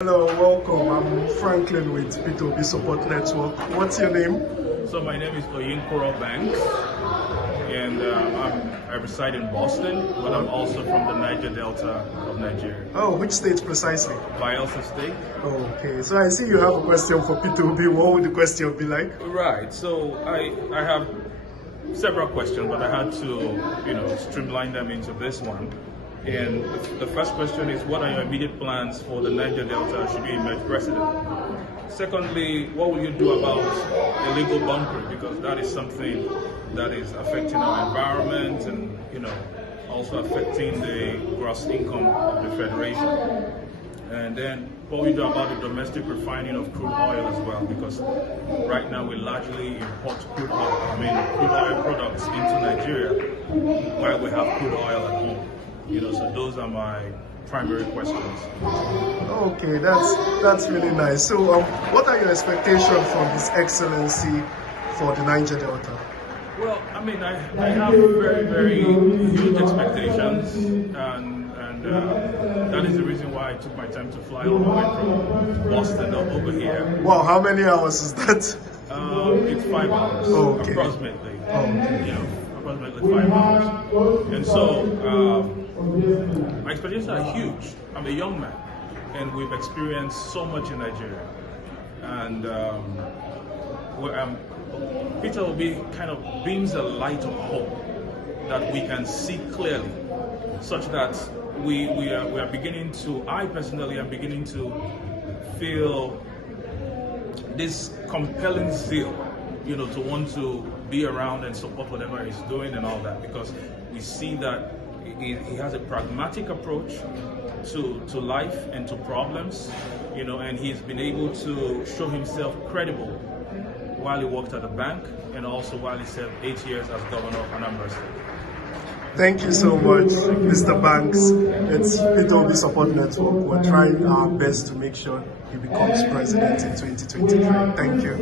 Hello, welcome. I'm Franklin with P2B Support Network. What's your name? So my name is Oyinkoro Banks, and I reside in Boston, but I'm also from the Niger Delta of Nigeria. Oh, which state precisely? Bayelsa State. Okay, so I see you have a question for P2B. What would the question be like? Right. So I have several questions, but I had to streamline them into this one. And the first question is, what are your immediate plans for the Niger Delta should you emerge president? Secondly, what will you do about illegal bunkering? Because that is something that is affecting our environment and, also affecting the gross income of the Federation. And then what we do about the domestic refining of crude oil as well, because right now we largely import crude oil products into Nigeria while we have crude oil at home. So those are my primary questions. Okay, that's really nice. So, what are your expectations from His Excellency for the Niger Delta? Well, I have very, very huge expectations, and that is the reason why I took my time to fly all the way from Boston over here. Wow, how many hours is that? It's 5 hours, okay. Approximately. Okay. Approximately 5 hours. And so, my expectations are huge. I'm a young man, and we've experienced so much in Nigeria. And Peter Obi kind of beams a light of hope that we can see clearly, such that we are beginning to, I personally am beginning to feel this compelling zeal, to want to be around and support whatever he's doing and all that, because we see that he has a pragmatic approach to life and to problems, and he's been able to show himself credible while he worked at the bank and also while he served 8 years as governor of Anambra State. Thank you so much, Mr. Banks. It's P2B Support Network. We're trying our best to make sure he becomes president in 2023. Thank you.